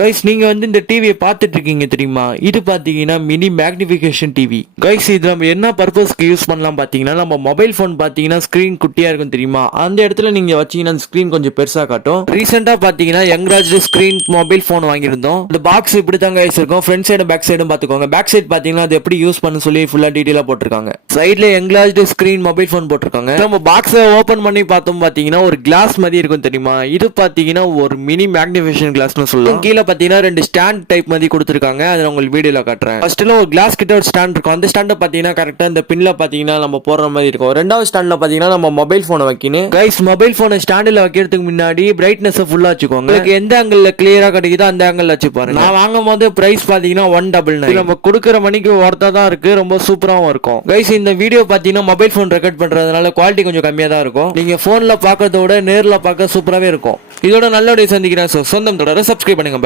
Guys நீங்க வந்து இந்த டிவியை பார்த்துட்டு இருக்கீங்க தெரியுமா, இது பாத்தீங்கன்னா மினி மேக்னிஃபிகேஷன் டிவி. கைஸ் இது நம்ம என்ன பர்பஸ்க்கு யூஸ் பண்ணலாம் பாத்தீங்கன்னா, நம்ம மொபைல் போன் பாத்தீங்கன்னா ஸ்கிரீன் குட்டியா இருக்கும் தெரியுமா, அந்த இடத்துல நீங்க வச்சீங்கன்னா ஸ்கிரீன் கொஞ்சம் பெருசா காட்டும். ரீசெண்டா பாத்தீங்கன்னா யங்ராஜ் ஸ்கிரீன் மொபைல் போன் வாங்கியிருந்தோம். இந்த பாக்ஸ் இப்படி தான் கைஸ் இருக்கும். ஃப்ரண்ட் சைடு பேக் சைடும் பாத்துக்கோங்க. பேக் சைடு பாத்தீங்கன்னா அது எப்படி யூஸ் பண்ண சொல்லி ஃபுல்லா டீடைலா போட்டிருக்காங்க. சைடுல யங்ராஜ் ஸ்கிரீன் மொபைல் போன் போட்டிருக்காங்க. நம்ம பாக்ஸை ஓபன் பண்ணி பார்த்தோம் பாத்தீங்கன்னா ஒரு கிளாஸ் மாதிரி இருக்கும் தெரியுமா, இது பாத்தீங்கன்னா ஒரு மினி மேக்னிஃபிகேஷன் கிளாஸ்னு சொல்லலாம். கீழே பாத்தீங்கன்னா ரெண்டு ஸ்டாண்ட் டைப் மாதிரி கொடுத்துருக்காங்க. அதை உங்களுக்கு வீடியோல காட்டுறேன். ஃபர்ஸ்ட்ல ஒரு கிளாஸ் கிட்ட ஒரு ஸ்டாண்ட் இருக்கும். அந்த ஸ்டாண்ட பாத்தீங்கன்னா கரெக்டா இந்த பின்ல பாத்தீங்கன்னா நம்ம போடுற மாதிரி இருக்கும். ரெண்டாவது ஸ்டாண்ட்ல பாத்தீங்கன்னா நம்ம மொபைல் போனை வைக்கணும். கைஸ் மொபைல் போனை ஸ்டாண்டில் வைக்கிறதுக்கு முன்னாடி பிரைட்னஸ் ஃபுல்லா வச்சுக்கோங்க. உங்களுக்கு எந்த ஆங்கிள் கிளியரா கிடைக்குதோ அந்த ஆங்கிள் வச்சு பாருங்க. நான் வாங்கும் போது பிரைஸ் பாத்தீங்கன்னா 199. நம்ம கொடுக்குற மணிக்கு ஒர்த்தா தான் இருக்கு. ரொம்ப சூப்பராவும் இருக்கும். கைஸ் இந்த வீடியோ பாத்தீங்கன்னா மொபைல் போன் ரெக்கார்ட் பண்றதுனால குவாலிட்டி கொஞ்சம் கம்மியா தான் இருக்கும். நீங்க போன்ல பாக்கிறத விட நேர்ல பார்க்க சூப்பராவே இருக்கும். இதோட நல்ல சந்திக்கிறேன். சொந்தம் தொடர சப்ஸ்கிரைப் பண்ணுங்க.